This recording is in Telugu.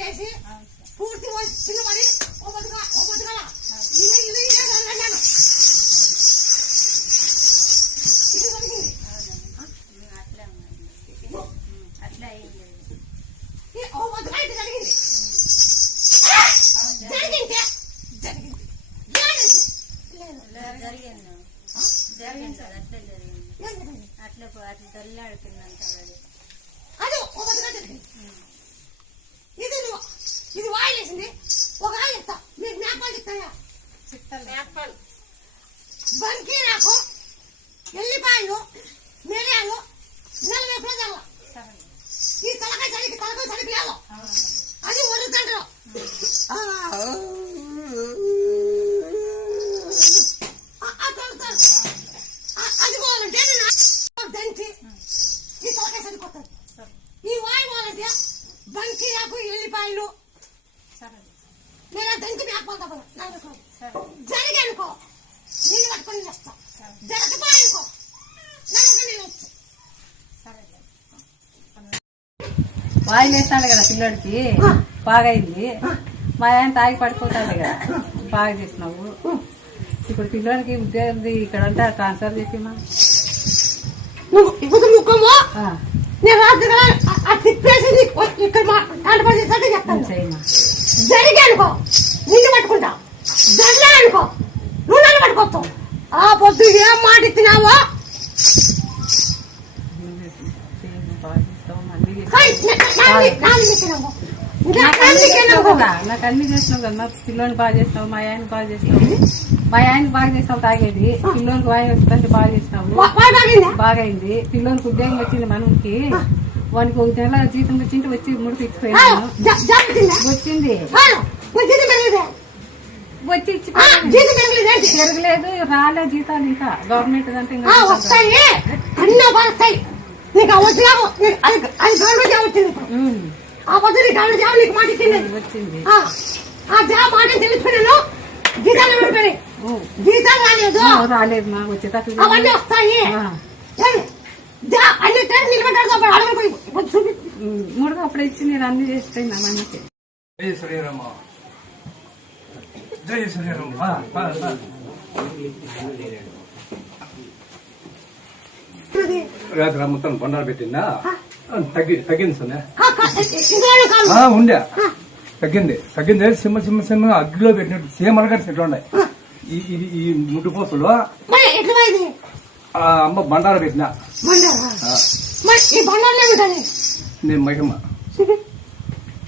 వేసి పూర్తి చిన్న పడి ఒబ్బతుగా అట్లా అయింది జరిగింది అట్లే జరిగింది అట్లా దల్లాడుతుందంట ఇది వాయిలేసింది ఒక రాయి చెప్తా మీకు మేపాలు చెప్తాయా మేపాలు బంకి నాకు ఎల్లిపాయలు మిరియాలు నెలవేపులో చల్ల ఈ తలకాయ చలిపియాలో అది వరుద్దంటారు అది పోవాలంటే దంచి ఈ తలకాయ చనిపోతుంది ఈ వాయి పోవాలంటే బంకి నాకు ఎల్లిపాయలు నేను దంచి మేకపోతా జరిగానుకో నీళ్ళు పట్టుకొని వస్తా జరగపోయానుకో వాయిల్ వేస్తాడు కదా పిల్లడికి బాగా అయింది మా ఆయన తాగి పడిపోతాడు కదా బాగా చేసినావు ఇప్పుడు పిల్లడికి ఉద్యోగం ఇక్కడ అంటే ట్రాన్స్ఫర్ చేసిమా నేను రాత్రి తిప్పేసి ఇక్కడ చెప్తాను జరిగానుకో నిన్ను పట్టుకుంటా జరగానుకో నువ్వు నన్ను పట్టుకోవచ్చు ఆ పొద్దు ఏం మాట ఇచ్చినావో నాకు అన్ని చేసినావు కదా పిల్లోని బాగా చేసినావు మా ఆయన బాగా చేసినావు మా ఆయన బాగా చేసినావు తాగేది పిల్లోనికి వాయి వచ్చిందంటే బాగా చేసినావు బాగా అయింది పిల్లోనికి ఉద్యోగం వచ్చింది మనకి వానికి ఒక నెల జీతం వచ్చింటే వచ్చి ముడికి ఇచ్చిపోయాను వచ్చింది వచ్చి ఇచ్చి జరగలేదు రాలే జీతాలు ఇంకా గవర్నమెంట్ అంటే వచ్చింది రాలేదు మా వచ్చేటప్పుడు అవన్నీ వస్తాయి మూడుగా అప్పుడు ఇచ్చి నేను అన్ని చేస్తాను మా అమ్మకి జై శ్రీరామ జై శ్రీరామ రాత్రి మొత్తం బండారు పెట్టిందా తగ్గింది సార్ ఉండే తగ్గింది సింహ అగ్గిలో పెట్టినట్టు సేమ్ అనగానే సెట్ ఉన్నాయి ఈ ముట్టుపోతులు అమ్మ బండారు పెట్టినా నేను మహిమ